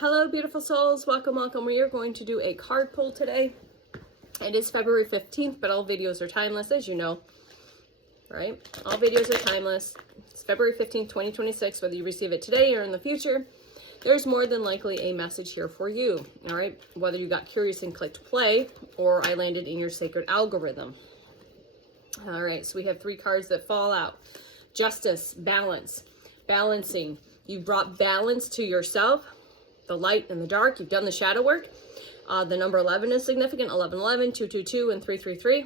Hello, beautiful souls. Welcome, welcome. We are going to do a card pull today. It is February 15th, but all videos are timeless, as you know, right? All videos are timeless. It's February 15th, 2026. Whether you receive it today or in the future, there's more than likely a message here for you, all right? Whether you got curious and clicked play, or I landed in your sacred algorithm. All right, so we have three cards that fall out. Justice, balance, balancing. You brought balance to yourself. The light and the dark, you've done the shadow work. The number 11 is significant, 1111, 222, and 333.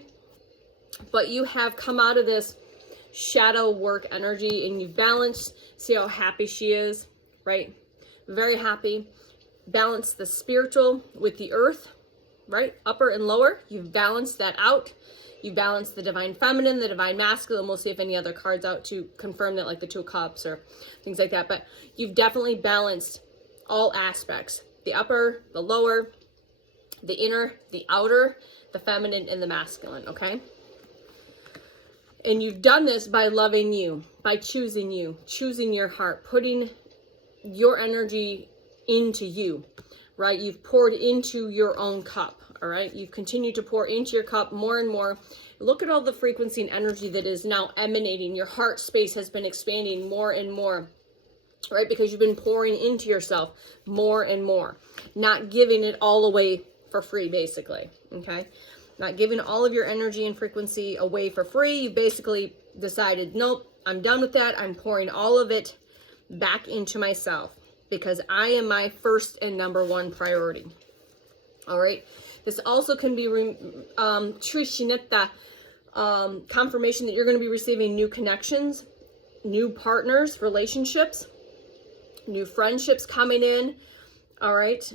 But you have come out of this shadow work energy and you've balanced. See how happy she is, right? Very happy. Balance the spiritual with the earth, right? Upper and lower. You've balanced that out. You balance the divine feminine, the divine masculine. We'll see if any other cards out to confirm that, like the Two of Cups or things like that. But you've definitely balanced all aspects, the upper, the lower, the inner, the outer, the feminine, and the masculine, okay? And you've done this by loving you, by choosing you, choosing your heart, putting your energy into you, right? You've poured into your own cup, all right? You've continued to pour into your cup more and more. Look at all the frequency and energy that is now emanating. Your heart space has been expanding more and more, right? Because you've been pouring into yourself more and more, not giving it all away for free, basically, okay? Not giving all of your energy and frequency away for free. You basically decided, nope, I'm done with that. I'm pouring all of it back into myself because I am my first and number one priority, all right? This also can be Trishinetta, confirmation that you're going to be receiving new connections, new partners, relationships, new friendships coming in, all right,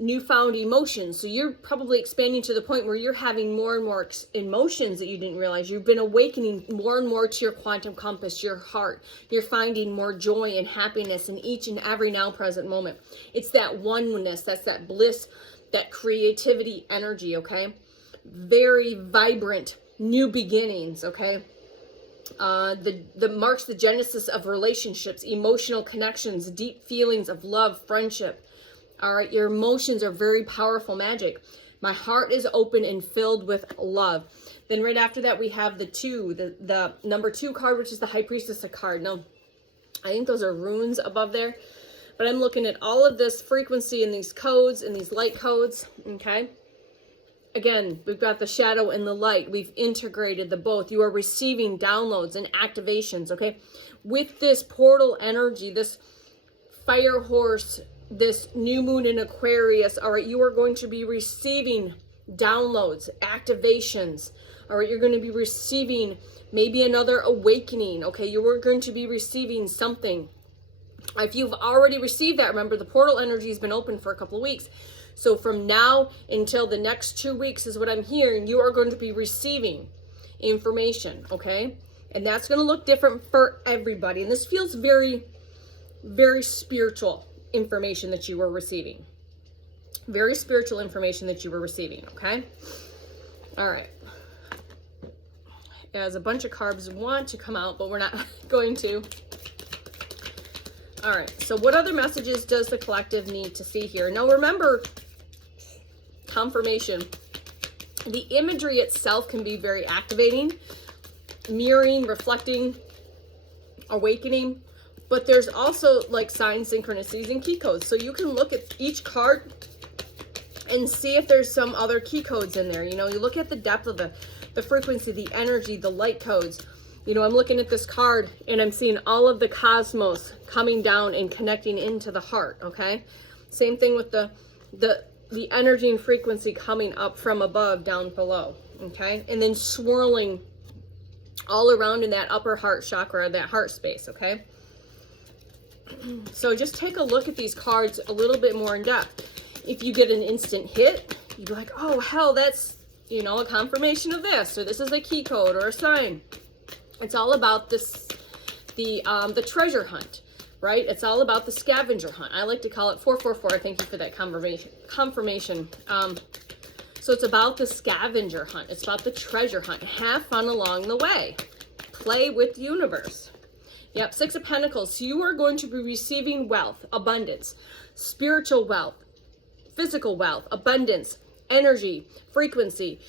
newfound emotions. So you're probably expanding to the point where you're having more and more emotions that you didn't realize. You've been awakening more and more to your quantum compass, your heart. You're finding more joy and happiness in each and every now present moment. It's that oneness, that's that bliss, that creativity energy, okay? Very vibrant new beginnings, okay? The marks the genesis of relationships, emotional connections, deep feelings of love, friendship. All right, your emotions are very powerful magic. My heart is open and filled with love. Then right after that, we have the number 2 card, which is the High Priestess card. Now, I think those are runes above there, but I'm looking at all of this frequency and these codes and these light codes, okay? Again, we've got the shadow and the light. We've integrated the both. You are receiving downloads and activations, okay? With this portal energy, this fire horse, this new moon in Aquarius, all right, you are going to be receiving downloads, activations, all right? You're going to be receiving maybe another awakening, okay? You are going to be receiving something. If you've already received that, remember the portal energy has been open for a couple of weeks. So from now until the next 2 weeks is what I'm hearing, you are going to be receiving information, okay? And that's going to look different for everybody. And this feels very, very spiritual information that you were receiving. Very spiritual information that you were receiving, okay? All right. As a bunch of carbs want to come out, but we're not going to. All right, so what other messages does the collective need to see here? Now remember, confirmation. The imagery itself can be very activating, mirroring, reflecting, awakening, but there's also like signs, synchronicities, and key codes. So you can look at each card and see if there's some other key codes in there. You know, you look at the depth of the frequency, the energy, the light codes. You know, I'm looking at this card and I'm seeing all of the cosmos coming down and connecting into the heart, okay? Same thing with the energy and frequency coming up from above down below, okay? And then swirling all around in that upper heart chakra, that heart space, okay? So just take a look at these cards a little bit more in depth. If you get an instant hit, you'd be like, oh, hell, that's, you know, a confirmation of this, or this is a key code or a sign. It's all about this, the treasure hunt, right? It's all about the scavenger hunt. I like to call it 444. Thank you for that confirmation. So it's about the scavenger hunt. It's about the treasure hunt. Have fun along the way. Play with the universe. Yep, Six of Pentacles. So you are going to be receiving wealth, abundance, spiritual wealth, physical wealth, abundance, energy, frequency,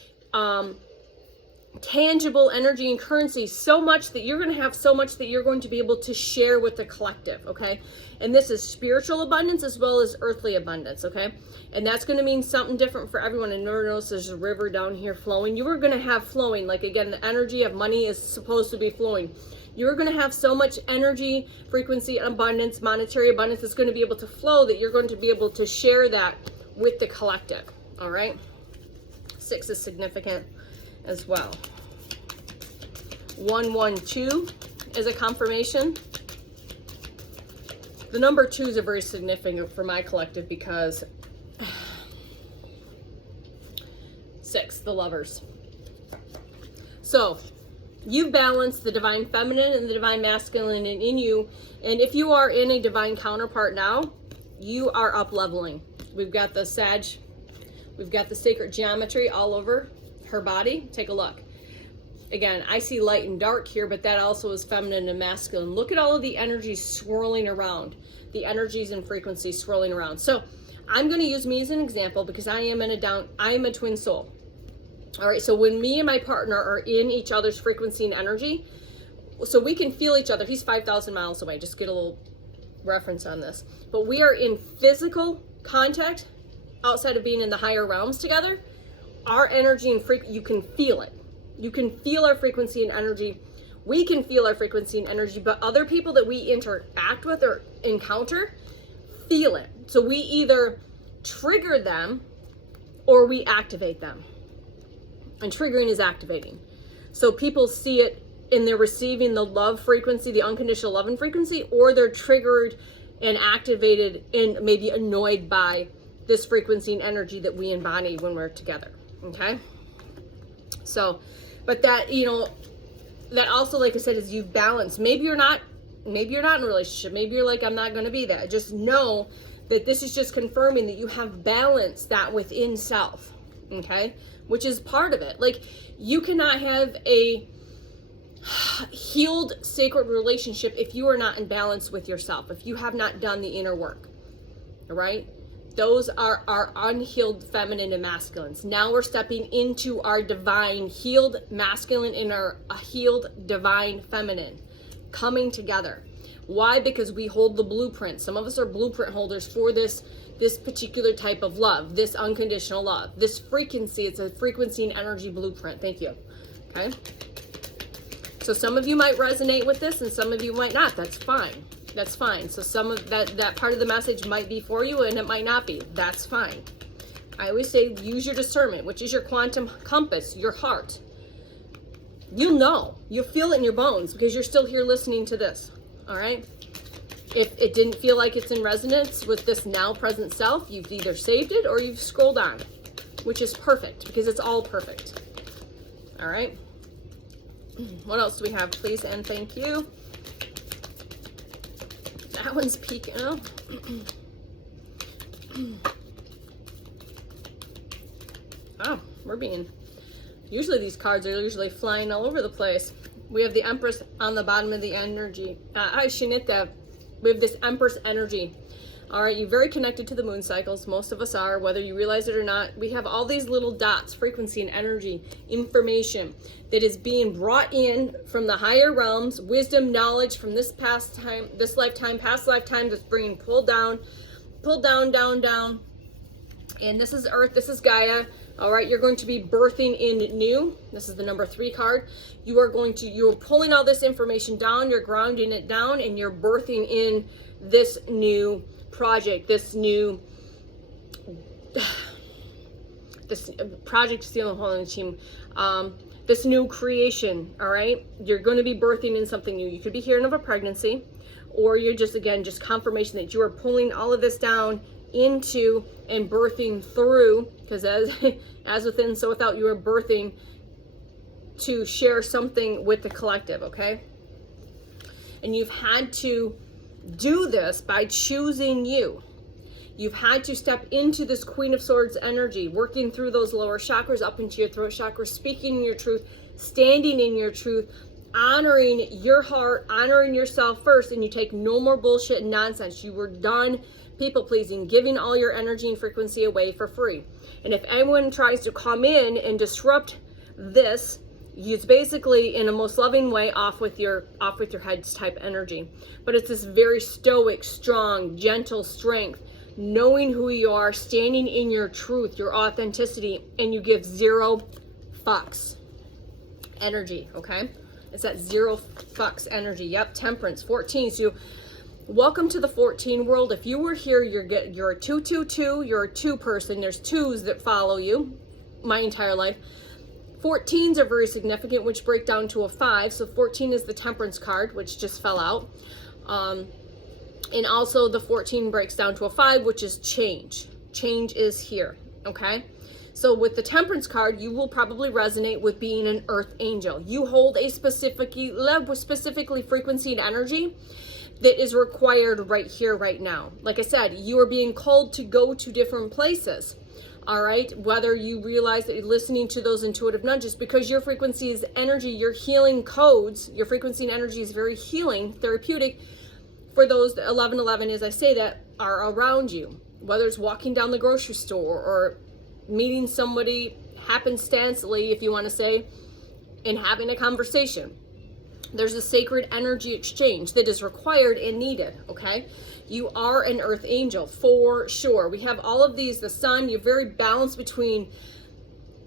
tangible energy and currency, so much that you're going to have so much that you're going to be able to share with the collective, okay? And this is spiritual abundance as well as earthly abundance, okay? And that's going to mean something different for everyone. And notice there's a river down here flowing. You are going to have flowing, like again, the energy of money is supposed to be flowing. You're going to have so much energy, frequency, abundance, monetary abundance that's going to be able to flow that you're going to be able to share that with the collective, all right? 6 is significant as well. 112 is a confirmation. The number 2s are very significant for my collective because 6, the Lovers. So you balance the divine feminine and the divine masculine in you, and if you are in a divine counterpart now, you are up leveling. We've got the Sag, we've got the sacred geometry all over her body. Take a look. Again, I see light and dark here, but that also is feminine and masculine. Look at all of the energies swirling around, the energies and frequencies swirling around. So I'm going to use me as an example because I am a twin soul. All right, so when me and my partner are in each other's frequency and energy, so we can feel each other. He's 5,000 miles away. Just get a little reference on this. But we are in physical contact outside of being in the higher realms together. Our energy and you can feel it. You can feel our frequency and energy. We can feel our frequency and energy, but other people that we interact with or encounter feel it. So we either trigger them or we activate them. And triggering is activating. So people see it and they're receiving the love frequency, the unconditional love and frequency, or they're triggered and activated and maybe annoyed by this frequency and energy that we embody when we're together. Okay? So, but that, you know, that also, like I said, is you've balanced. Maybe you're not in a relationship. Maybe you're like, I'm not going to be that. Just know that this is just confirming that you have balanced that within self. Okay? Which is part of it. Like, you cannot have a healed, sacred relationship if you are not in balance with yourself, if you have not done the inner work. All right? Those are our unhealed feminine and masculines. Now we're stepping into our divine healed masculine and our healed divine feminine coming together. Why? Because we hold the blueprint. Some of us are blueprint holders for this particular type of love, this unconditional love, this frequency. It's a frequency and energy blueprint. Thank you. Okay. So some of you might resonate with this and some of you might not. That's fine. That's fine. So some of that part of the message might be for you and it might not be. That's fine. I always say use your discernment, which is your quantum compass, your heart. You'll know. You'll feel it in your bones because you're still here listening to this. All right? If it didn't feel like it's in resonance with this now present self, you've either saved it or you've scrolled on, which is perfect because it's all perfect. All right? What else do we have, please and thank you? That one's peeking up. Oh, we're being... Usually these cards are usually flying all over the place. We have the Empress on the bottom of the energy. Hi, Shanita. We have this Empress energy. All right, you're very connected to the moon cycles. Most of us are, whether you realize it or not. We have all these little dots, frequency and energy, information that is being brought in from the higher realms, wisdom, knowledge from this past time, this lifetime, past lifetime that's being pulled down, down, down. And this is Earth, this is Gaia. All right, you're going to be birthing in new. This is the number 3 card. You're pulling all this information down, you're grounding it down, and you're birthing in this new project, this project stealing holding team, this new creation. All right, you're going to be birthing in something new. You could be hearing of a pregnancy, or you're just confirmation that you are pulling all of this down into and birthing through, because as within so without, you are birthing to share something with the collective. Okay, and you've had to do this by choosing you. You've had to step into this Queen of Swords energy, working through those lower chakras up into your throat chakra, speaking your truth, standing in your truth, honoring your heart, honoring yourself first, and you take no more bullshit and nonsense. You were done people pleasing, giving all your energy and frequency away for free. And if anyone tries to come in and disrupt this, it's basically in a most loving way off with your heads type energy. But it's this very stoic, strong, gentle strength, knowing who you are, standing in your truth, your authenticity, and you give 0 fucks energy, okay? It's that 0 fucks energy. Yep, temperance, 14. So welcome to the 14 world. If you were here, you're a 222, you're a 2 person. There's 2s that follow you my entire life. 14s are very significant, which break down to a 5. So 14 is the temperance card, which just fell out. And also the 14 breaks down to a 5, which is change. Change is here, okay? So with the temperance card, you will probably resonate with being an earth angel. You hold a specifically frequency and energy that is required right here, right now. Like I said, you are being called to go to different places. All right, whether you realize that you're listening to those intuitive nudges, because your frequency is energy, your healing codes, your frequency and energy is very healing, therapeutic for those 1111, as I say, that are around you, whether it's walking down the grocery store or meeting somebody happenstancely, if you want to say, and having a conversation. There's a sacred energy exchange that is required and needed, okay? You are an earth angel for sure. We have all of these, the sun, you're very balanced between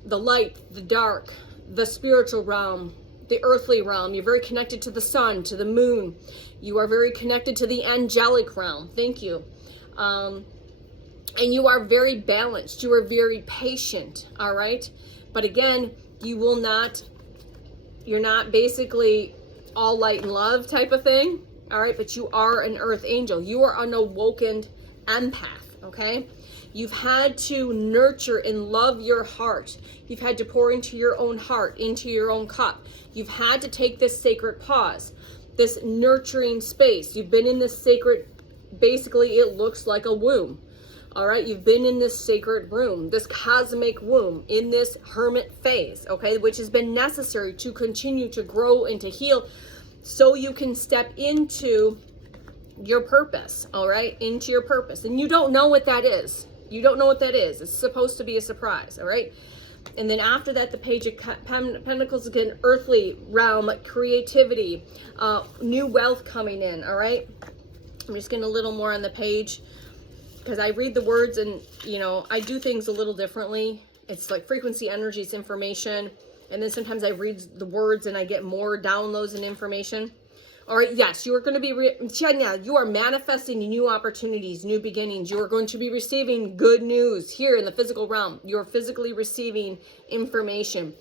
the light, the dark, the spiritual realm, the earthly realm. You're very connected to the sun, to the moon. You are very connected to the angelic realm. Thank you. And you are very balanced. You are very patient, all right? But again, you're not basically all light and love type of thing. All right, but you are an earth angel. You are an awoken empath, okay? You've had to nurture and love your heart. You've had to pour into your own heart, into your own cup. You've had to take this sacred pause, this nurturing space. You've been in this sacred, basically it looks like a womb. All right, you've been in this sacred room, this cosmic womb, in this hermit phase, okay, which has been necessary to continue to grow and to heal, so you can step into your purpose, all right? Into your purpose. And you don't know what that is. You don't know what that is. It's supposed to be a surprise, all right? And then after that, the Page of Pentacles, again, earthly realm, creativity, new wealth coming in, all right? I'm just getting a little more on the page because I read the words and, you know, I do things a little differently. It's like frequency, energy, it's information. And then sometimes I read the words and I get more downloads and information. All right, yes, you are going to be, Chenya, you are manifesting new opportunities, new beginnings. You are going to be receiving good news here in the physical realm. You're physically receiving information.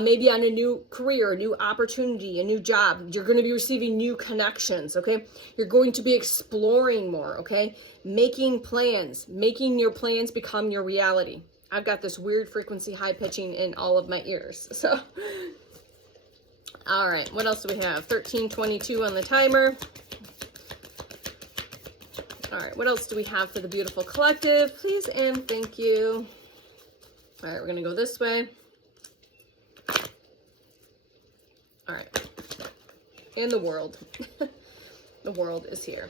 Maybe on a new career, a new opportunity, a new job. You're going to be receiving new connections, okay? You're going to be exploring more, okay? Making plans, making your plans become your reality. I've got this weird frequency high pitching in all of my ears. So, all right, what else do we have? 13:22 on the timer. All right, what else do we have for the beautiful collective? Please and thank you. All right, we're gonna go this way. All right, and the world. The world is here.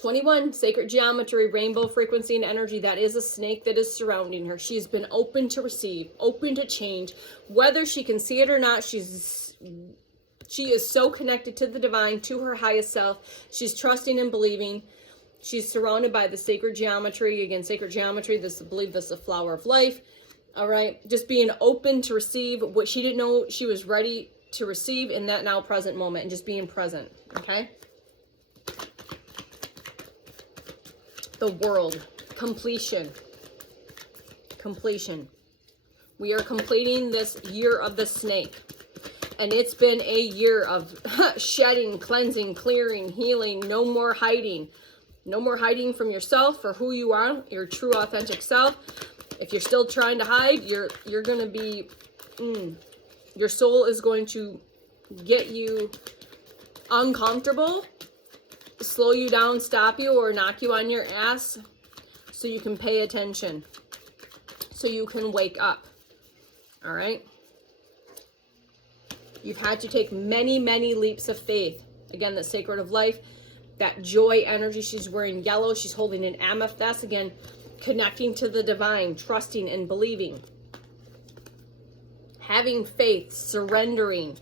21, sacred geometry, rainbow frequency and energy. That is a snake that is surrounding her. She's been open to receive, open to change. Whether she can see it or not, she is so connected to the divine, to her highest self. She's trusting and believing. She's surrounded by the sacred geometry. Again, sacred geometry, I believe this is the flower of life. All right, just being open to receive what she didn't know she was ready to receive in that now present moment, and just being present, okay? The world, completion. We are completing this year of the snake, and it's been a year of shedding, cleansing, clearing, healing. No more hiding from yourself for who you are, your true authentic self. If you're still trying to hide, you're gonna be your soul is going to get you uncomfortable, slow you down, stop you, or knock you on your ass so you can pay attention, so you can wake up. All right? You've had to take many, many leaps of faith. Again, the sacred of life, that joy energy. She's wearing yellow. She's holding an amethyst. Again, connecting to the divine, trusting and believing. Having faith, surrendering,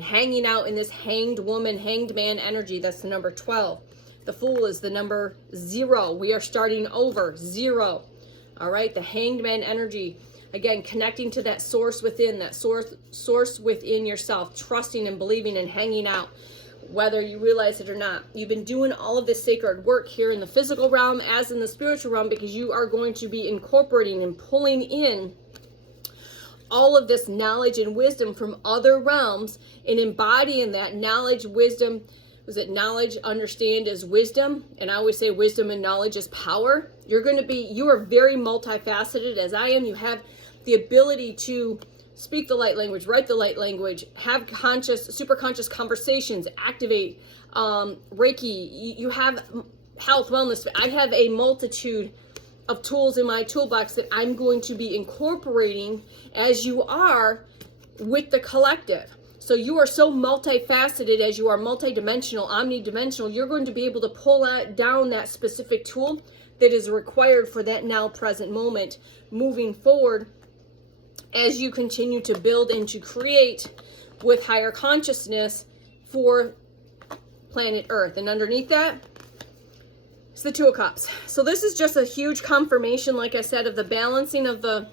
hanging out in this hanged woman, hanged man energy. That's the number 12. The Fool is the number 0. We are starting over, 0. All right, the hanged man energy. Again, connecting to that source within, that source within yourself, trusting and believing and hanging out, whether you realize it or not. You've been doing all of this sacred work here in the physical realm as in the spiritual realm, because you are going to be incorporating and pulling in all of this knowledge and wisdom from other realms and embodying that knowledge, wisdom. Was it knowledge, understand is wisdom? And I always say wisdom and knowledge is power. You are very multifaceted as I am. You have the ability to speak the light language, write the light language, have super conscious conversations, activate Reiki. You have health, wellness. I have a multitude of tools in my toolbox that I'm going to be incorporating as you are with the collective. So you are so multifaceted, as you are multidimensional, omnidimensional, you're going to be able to pull down that specific tool that is required for that now present moment moving forward as you continue to build and to create with higher consciousness for planet Earth. And underneath that, it's the Two of Cups. So this is just a huge confirmation, like I said, of the balancing of the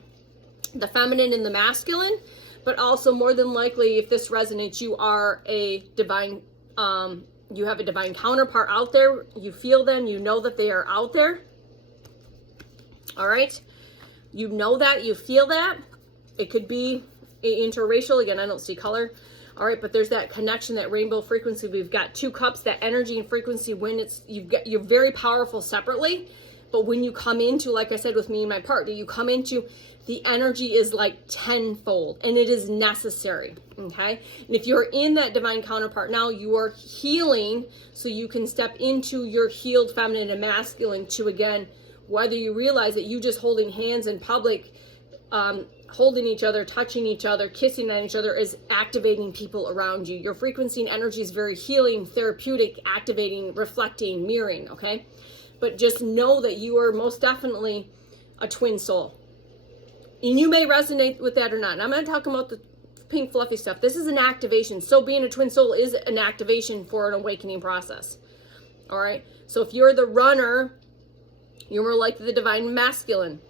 feminine and the masculine, but also more than likely, if this resonates, you are a divine, you have a divine counterpart out there. You feel them, you know that they are out there. All right. You know that, you feel that. It could be interracial. Again, I don't see color. All right, but there's that connection, that rainbow frequency. We've got 2 cups, that energy and frequency. When you're very powerful separately, but when you come into, like I said, with me and my partner, you come into, the energy is like tenfold, and it is necessary. Okay, and if you're in that divine counterpart now, you are healing, so you can step into your healed feminine and masculine to, again, whether you realize that you just holding hands in public, holding each other, touching each other, kissing on each other is activating people around you. Your frequency and energy is very healing, therapeutic, activating, reflecting, mirroring, okay? But just know that you are most definitely a twin soul. And you may resonate with that or not. And I'm not talking about the pink fluffy stuff. This is an activation. So being a twin soul is an activation for an awakening process. All right? So if you're the runner, you're more like the divine masculine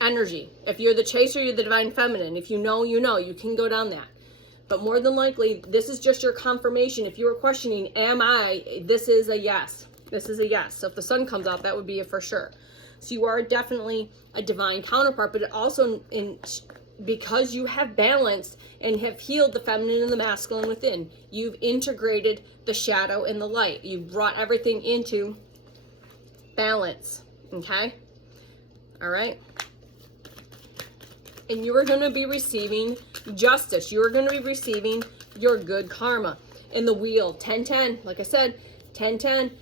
energy. If you're the chaser, you're the divine feminine. If you know, you can go down that. But more than likely, this is just your confirmation. If you were questioning, am I, this is a yes. This is a yes. So if the sun comes out, that would be a for sure. So you are definitely a divine counterpart, but it also, because you have balanced and have healed the feminine and the masculine within, you've integrated the shadow and the light. You've brought everything into balance. Okay? All right? And you are going to be receiving justice. You are going to be receiving your good karma. In the wheel, 10-10, like I said, 10-10,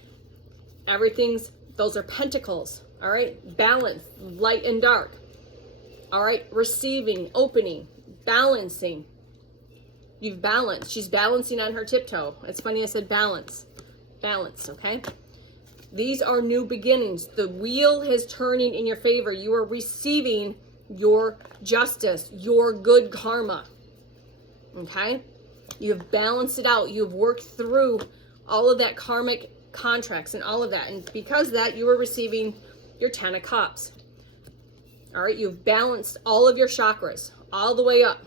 those are pentacles. All right, balance, light and dark. All right, receiving, opening, balancing. You've balanced. She's balancing on her tiptoe. It's funny I said balance. Balance, okay? These are new beginnings. The wheel is turning in your favor. You are receiving your justice, your good karma. Okay? You've balanced it out. You've worked through all of that karmic contracts and all of that. And because of that, you are receiving your 10 of Cups. All right, you've balanced all of your chakras all the way up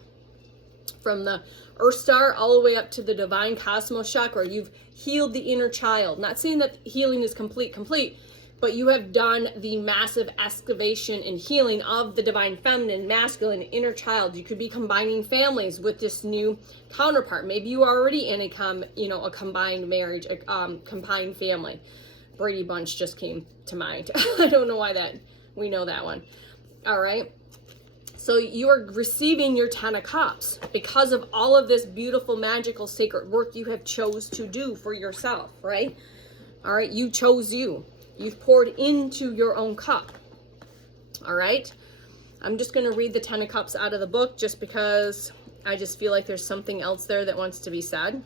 from the Earth Star all the way up to the Divine Cosmos Chakra. You've healed the inner child. Not saying that healing is complete, but you have done the massive excavation and healing of the Divine Feminine, Masculine, inner child. You could be combining families with this new counterpart. Maybe you are already in a combined marriage, a combined family. Brady Bunch just came to mind. I don't know why we know that one. All right. So you are receiving your 10 of Cups because of all of this beautiful, magical, sacred work you have chose to do for yourself, right? All right. You chose you. You've poured into your own cup. All right. I'm just going to read the 10 of Cups out of the book just because I just feel like there's something else there that wants to be said.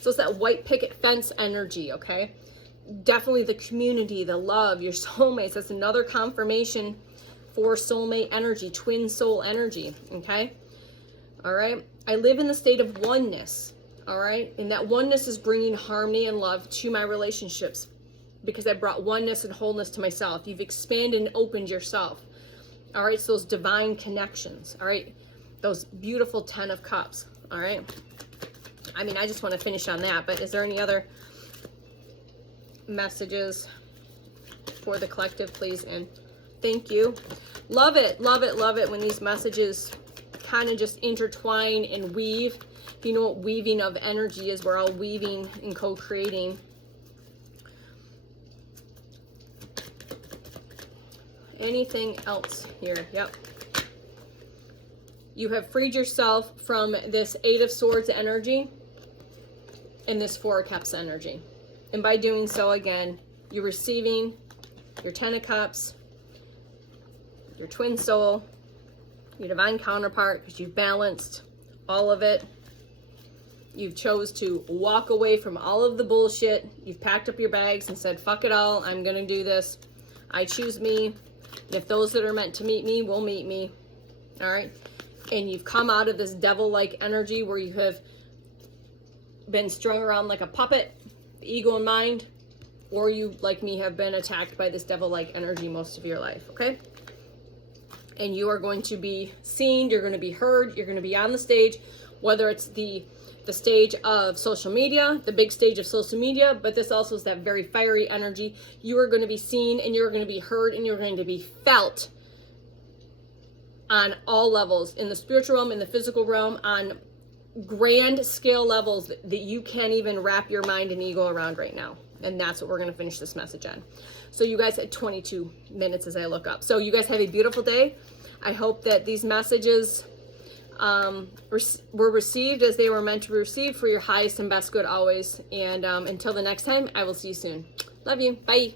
So it's that white picket fence energy, okay? Definitely the community, the love, your soulmates. That's another confirmation for soulmate energy, twin soul energy, okay? All right? I live in the state of oneness, all right? And that oneness is bringing harmony and love to my relationships because I brought oneness and wholeness to myself. You've expanded and opened yourself, all right? So those divine connections, all right? Those beautiful 10 of Cups, all right? I mean, I just want to finish on that, but is there any other messages for the collective, please? And thank you. Love it, love it, love it when these messages kind of just intertwine and weave. If you know what weaving of energy is, we're all weaving and co-creating. Anything else here? Yep. You have freed yourself from this 8 of Swords energy and this 4 of Cups energy. And by doing so, again, you're receiving your 10 of Cups, your twin soul, your divine counterpart, because you've balanced all of it. You've chose to walk away from all of the bullshit. You've packed up your bags and said, fuck it all, I'm going to do this. I choose me. And if those that are meant to meet me will meet me. All right? And you've come out of this devil-like energy where you have been strung around like a puppet, ego and mind, or you, like me, have been attacked by this devil-like energy most of your life, okay? And you are going to be seen, you're going to be heard, you're going to be on the stage, whether it's the stage of social media, the big stage of social media, but this also is that very fiery energy. You are going to be seen, and you're going to be heard, and you're going to be felt on all levels, in the spiritual realm, in the physical realm, on grand scale levels that you can't even wrap your mind and ego around right now. And that's what we're going to finish this message on. So you guys had 22 minutes as I look up. So you guys have a beautiful day. I hope that these messages were received as they were meant to be received for your highest and best good always. And until the next time, I will see you soon. Love you. Bye.